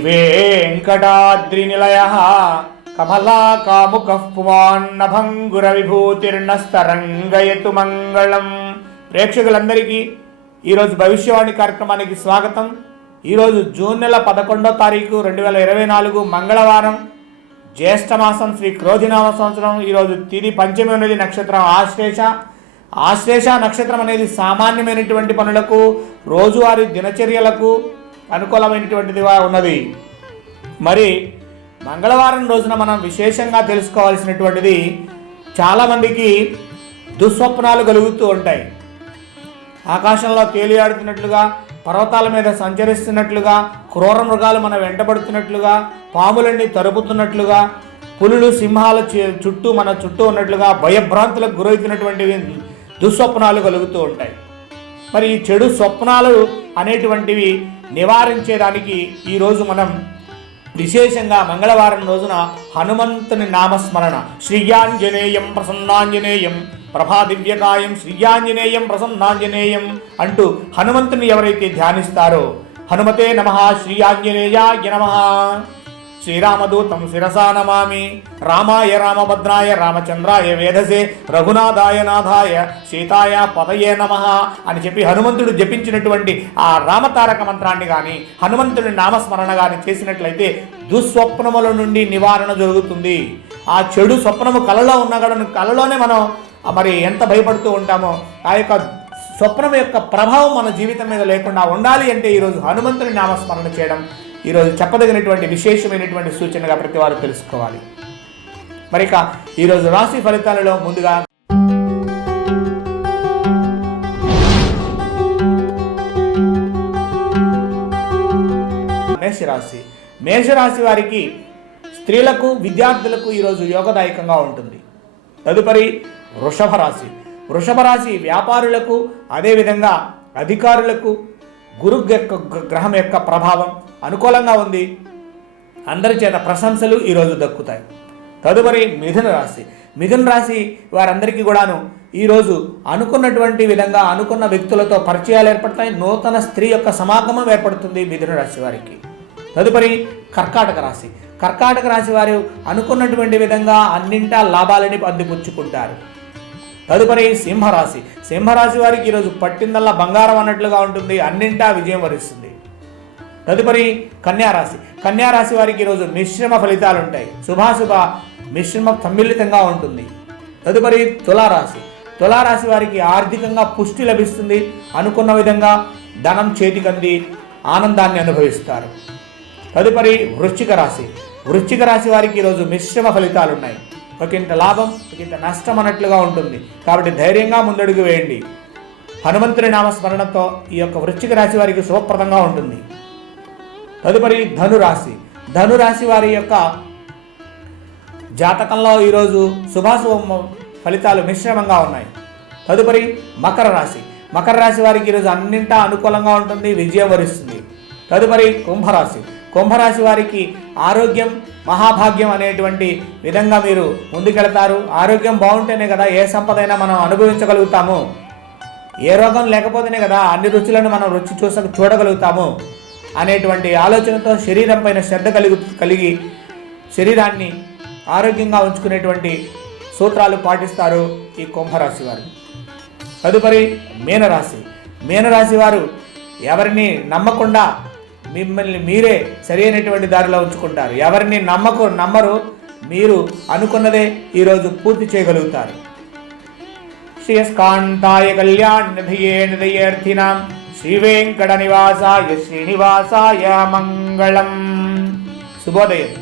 శ్రీవేంకటాద్రినిలయ కమలాకాముక పుమాన్నభంగుర మంగళం ప్రేక్షకులందరికీ ఈరోజు భవిష్యవాణి కార్యక్రమానికి స్వాగతం. ఈరోజు జూన్ నెల పదకొండో తారీఖు రెండు వేల ఇరవై నాలుగు మంగళవారం. జ్యేష్ఠమాసం శ్రీ క్రోధినామ సంవత్సరం ఈరోజు తిది పంచమి అనేది నక్షత్రం ఆశ్లేష. ఆశ్లేష నక్షత్రం అనేది సామాన్యమైనటువంటి పనులకు రోజువారీ దినచర్యలకు అనుకూలమైనటువంటిదిగా ఉన్నది. మరి మంగళవారం రోజున మనం విశేషంగా తెలుసుకోవాల్సినటువంటిది చాలామందికి దుస్వప్నాలు కలుగుతూ ఉంటాయి. ఆకాశంలో తేలియాడుతున్నట్లుగా పర్వతాల మీద సంచరిస్తున్నట్లుగా క్రూర మృగాలు మన వెంటబడుతున్నట్లుగా పాములన్నీ తరుపుతున్నట్లుగా పులులు సింహాల చుట్టూ మన చుట్టూ ఉన్నట్లుగా భయభ్రాంతులకు గురవుతున్నటువంటి దుస్వప్నాలు కలుగుతూ ఉంటాయి. మరి ఈ చెడు స్వప్నాలు అనేటువంటివి నివారించేదానికి ఈరోజు మనం విశేషంగా మంగళవారం రోజున హనుమంతుని నామస్మరణ. శ్రీయాంజనేయం ప్రసన్నాంజనేయం ప్రభాదివ్యకాయం శ్రీయాంజనేయం ప్రసన్నాంజనేయం అంటూ హనుమంతుని ఎవరైతే ధ్యానిస్తారో హనుమతే నమ శ్రీయాంజనేయాయ నమ. శ్రీరామదూతం శిరసా నమామి. రామాయ రామభద్రాయ రామచంద్రాయ వేదసే. రఘునాథాయ నాథాయ సీతాయ పదయే నమ అని చెప్పి హనుమంతుడు జపించినటువంటి ఆ రామతారక మంత్రాన్ని కానీ హనుమంతుడి నామస్మరణ కానీ చేసినట్లయితే దుస్వప్నముల నుండి నివారణ జరుగుతుంది. ఆ చెడు స్వప్నము కలలో ఉన్న కూడా కలలోనే మనం మరి ఎంత భయపడుతూ ఉంటామో ఆ యొక్క స్వప్నం యొక్క ప్రభావం మన జీవితం మీద లేకుండా ఉండాలి అంటే ఈరోజు హనుమంతుని నామస్మరణ చేయడం. ఈరోజు చెప్పదగినటువంటి విశేషమైనటువంటి సూచనగా ప్రతి వారు తెలుసుకోవాలి. మరి ఇక ఈరోజు రాశి ఫలితాలలో ముందుగా మేషరాశి మేషరాశి వారికి స్త్రీలకు విద్యార్థులకు ఈరోజు యోగదాయకంగా ఉంటుంది. తదుపరి వృషభ రాశి. వృషభ రాశి వ్యాపారులకు అదేవిధంగా అధికారులకు గురు యొక్క గ్రహం యొక్క ప్రభావం అనుకూలంగా ఉంది. అందరి చేత ప్రశంసలు ఈరోజు దక్కుతాయి. తదుపరి మిథున రాశి. మిథున రాశి వారందరికీ కూడాను ఈరోజు అనుకున్నటువంటి విధంగా అనుకున్న వ్యక్తులతో పరిచయాలు ఏర్పడతాయి. నూతన స్త్రీ యొక్క సమాగమం ఏర్పడుతుంది మిథున రాశి వారికి. తదుపరి కర్కాటక రాశి. కర్కాటక రాశి వారు అనుకున్నటువంటి విధంగా అన్నింటా లాభాలని అందిపుచ్చుకుంటారు. తదుపరి సింహరాశి. సింహరాశి వారికి ఈరోజు పట్టిందల్లా బంగారం అన్నట్లుగా ఉంటుంది. అన్నింటా విజయం వరిస్తుంది. తదుపరి కన్యారాశి. కన్యారాశి వారికి ఈరోజు మిశ్రమ ఫలితాలు ఉంటాయి శుభాశుభ మిశ్రమ సమ్మిళితంగా ఉంటుంది. తదుపరి తులారాశి. తులారాశి వారికి ఆర్థికంగా పుష్టి లభిస్తుంది. అనుకున్న విధంగా ధనం చేతికంది ఆనందాన్ని అనుభవిస్తారు. తదుపరి వృశ్చిక రాశి. వృశ్చిక రాశి వారికి ఈరోజు మిశ్రమ ఫలితాలు ఉన్నాయి ఒకంత లాభం ఒకంత నష్టం అన్నట్లుగా ఉంటుంది. కాబట్టి ధైర్యంగా ముందడుగు వేయండి. హనుమంతుని నామస్మరణతో ఈ యొక్క వృశ్చిక రాశి వారికి శుభప్రదంగా ఉంటుంది. తదుపరి ధనురాశి. ధనురాశి వారి యొక్క జాతకంలో ఈరోజు శుభాశుభ ఫలితాలు మిశ్రమంగా ఉన్నాయి. తదుపరి మకర రాశి. మకర రాశి వారికి ఈరోజు అన్నింటా అనుకూలంగా ఉంటుంది విజయం వరిస్తుంది. తదుపరి కుంభరాశి. కుంభరాశి వారికి ఆరోగ్యం మహాభాగ్యం అనేటువంటి విధంగా మీరు ముందుకెళ్తారు. ఆరోగ్యం బాగుంటేనే కదా ఏ సంపదైనా మనం అనుభవించగలుగుతాము. ఏ రోగం లేకపోతేనే కదా అన్ని రుచులను మనం రుచి చూస చూడగలుగుతాము. అనేటువంటి ఆలోచనతో శరీరం పైన శ్రద్ధ కలిగి కలిగి శరీరాన్ని ఆరోగ్యంగా ఉంచుకునేటువంటి సూత్రాలు పాటిస్తారు ఈ కుంభరాశి వారు. తదుపరి మీనరాశి. మీనరాశి వారు ఎవరిని నమ్మకుండా మిమ్మల్ని మీరే సరైనటువంటి దారిలో ఉంచుకుంటారు. ఎవరిని నమ్మకు నమ్మరు మీరు అనుకున్నదే ఈరోజు పూర్తి చేయగలుగుతారు. శ్రీయస్కాంతాయ నిధయే నిదయేర్థినాం ஸ்ரீவேங்கட நிவாசாய ஸ்ரீனிவாசாய மங்களம். சுபோதயம்.